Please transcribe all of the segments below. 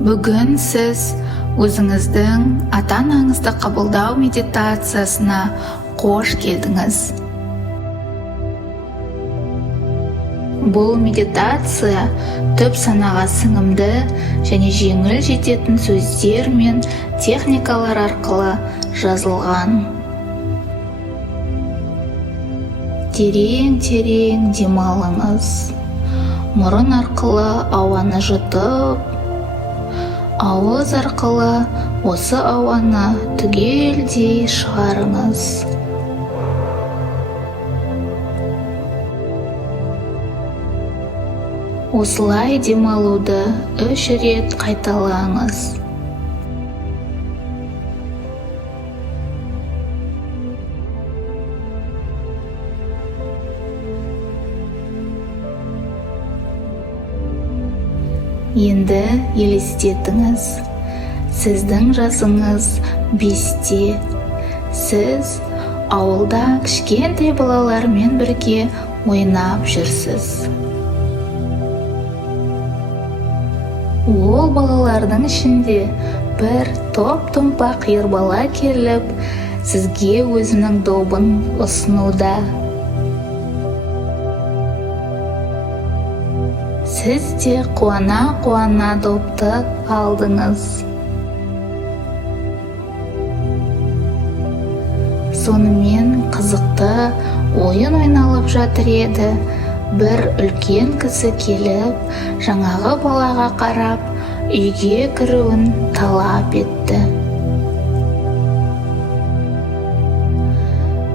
Бүгін сіз өзіңіздің ата-анаңызды қабылдау медитациясына қош келдіңіз. Бұл медитация түп санаға сіңімді және жеңіл жететін сөздер мен техникалар арқылы жазылған. Терең-терең демалыңыз. Мұрын арқылы ауаны жұтып, ауыз арқылы осы ауаны түгелдей шығарыңыз. Осылай демалуды 3 рет қайталаңыз. Енді елестетіңіз. Сіздің жасыңыз 5-те. Сіз ауылда кішкентай балалармен бірге ойнап жүрсіз. Ол балалардың ішінде бір топ-томпақ ер бала келіп, сізге өзінің добын ұсынуда. Сіз де қуана-қуана допты алдыңыз. Сонымен қызықты ойын ойналып жатыр еді. Бір үлкен кісі келіп, жаңағы балаға қарап, үйге кіруін талап етті.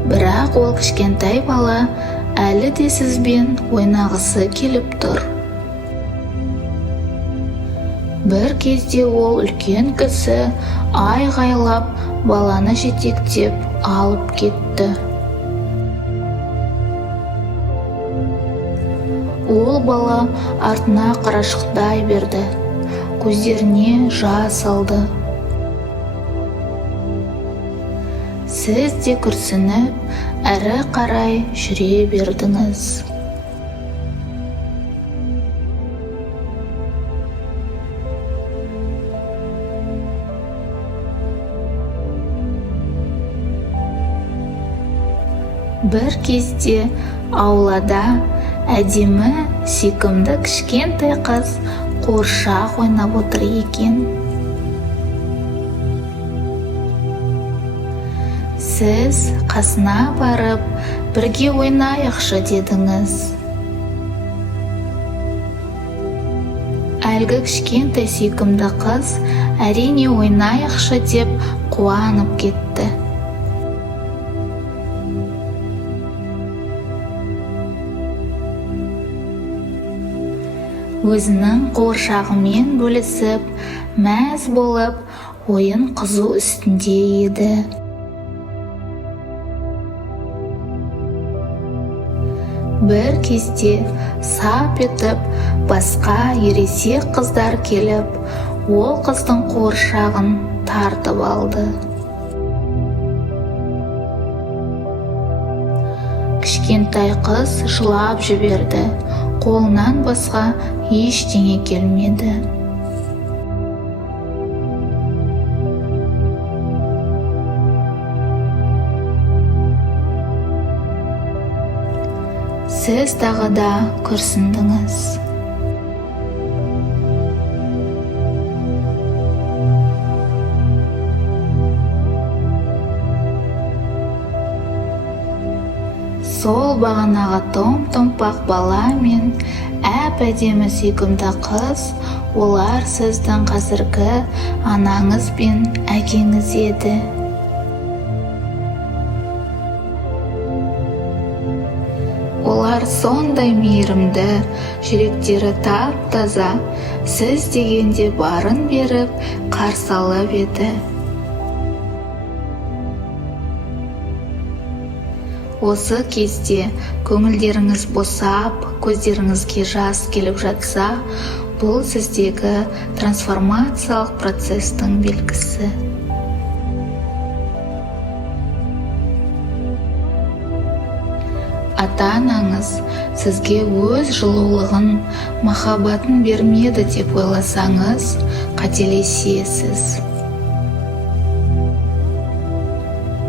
Бірақ ол кішкентай бала әлі де сізбен ойнағысы келіп тұр. Бір кезде ол үлкен кісі айғайлап баланы жетектеп алып кетті. Ол бала артына қарашықтай берді, көздеріне жас алды. Сіз де күрсініп, әрі қарай жүре бердіңіз. Бір кезде аулада әдемі, сүйкімді кішкентай қыз қуыршақ ойнап отыр екен. Сіз қасына барып, бірге ойнайықшы дедіңіз. Әлгі кішкентай сүйкімді қыз әрине ойнайықшы деп қуанып кетті. Өзінің қуыршағымен бөлісіп, мәз болып, ойын қызу үстінде еді. Бір кезде сап етіп, басқа ересек қыздар келіп, ол қыздың қуыршағын тартып алды. Кішкентай қыз жылап жіберді. Қолынан басқа ештеңе келмеді. Сіз тағы да күрсіндіңіз. Сол бағанағы том-томпақ бала мен әп-әдемі сүйкімді қыз, олар сіздің қазіргі анаңыз бен әкеңіз еді. Олар сондай мейірімді, жүректері тап-таза, сіз дегенде барын беріп, қарсы алып еді. Осы кезде көңілдеріңіз босап, көздеріңізге жас келіп жатса, бұл сіздегі трансформациялық процестің белгісі. Ата-анаңыз сізге өз жылулығын, махаббатын бермеді деп ойласаңыз, қателесесіз.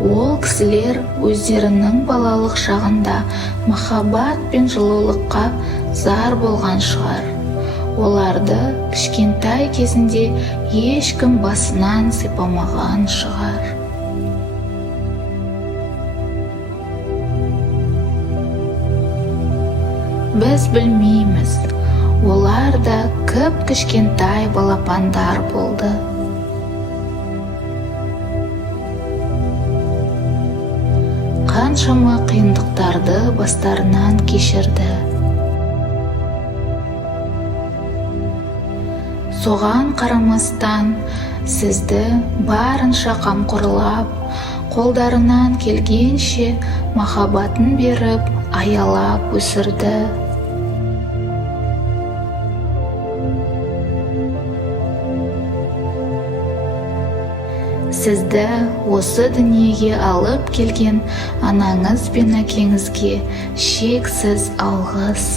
Ол кісілер өздерінің балалық шағында махаббат пен жылулыққа зар болған шығар. Оларды кішкентай кезінде ешкім басынан сипамаған шығар. Біз білмейміз, олар да кішкентай балапандар болды. Қаншама қиындықтарды бастарынан кешірді. Соған қарамастан, сізді барынша қамқорлап, қолдарынан келгенше махаббатын беріп, аялап өсірді. Сізді осы дүниеге алып келген анаңыз бен әкеңізге шексіз алғыс.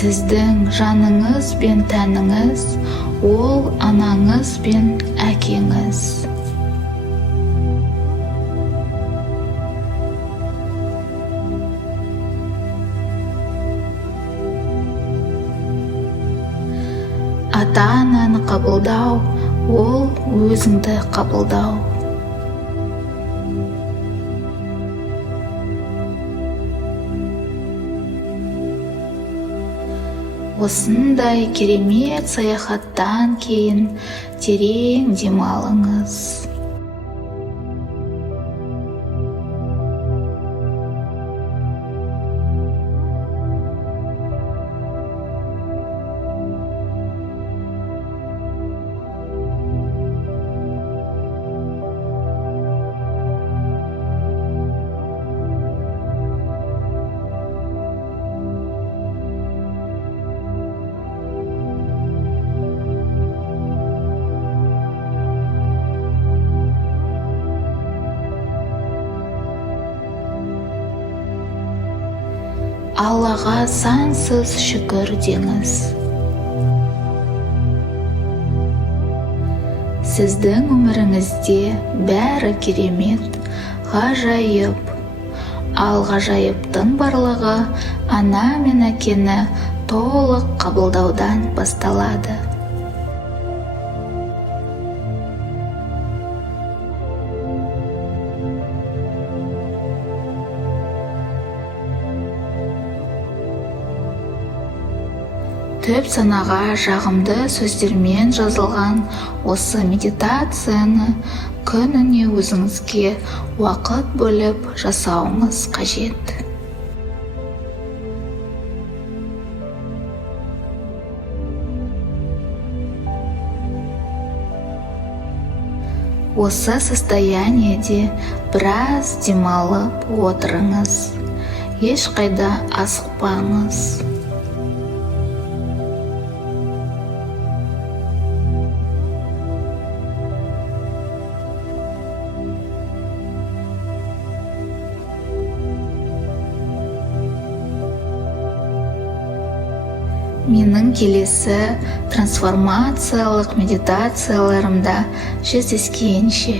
Сіздің жаныңыз бен тәніңіз, ол анаңыз бен әкеңіз. Ата-ананы қабылдау, ол өзіңді қабылдау. Осындай керемет саяхаттан кейін терең демалыңыз. Аллаға сансыз шүкір деңіз. Сіздің өміріңізде бәрі керемет, ғажайып. Ал ғажайыптың барлығы ана мен әкені толық қабылдаудан басталады. Төп санаға жағымды сөздермен жазылған осы медитацияны күніне өзіңізге уақыт бөліп жасауыңыз қажет. Осы состояниеде біраз демалып отырыңыз. Ешқайда асықпаңыз. Менің келесі трансформациялық медитацияларымда жүздескенше.